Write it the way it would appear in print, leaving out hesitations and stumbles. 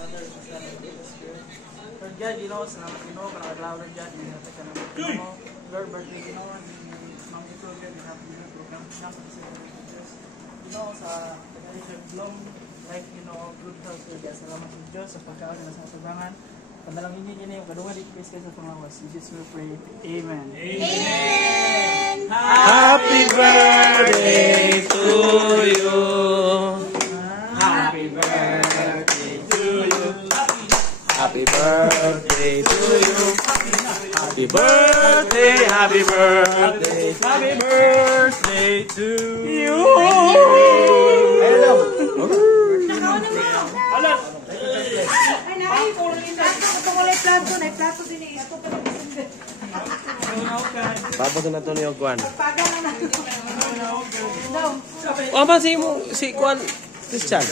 Father, Son, and Holy Spirit. Lord God, salamat para adlaw Lord God, hinatag ka naman Lord, birthday Ma'am April God, happy new program siya sa Diyos. Sa Tagalitan Blom, like, good health Lord God. Salamat sa Diyos sa pagkaon na sa sabangan. Pandalang hindi yung kadungan request kayo sa pangawas. In Jesus we pray. Amen. Amen. Happy birthday to you. Happy birthday to you. Happy birthday to you. Happy birthday, happy birthday, happy birthday to you. Hello. Papa na to niyo Kwan. O ba si Kwan Christian?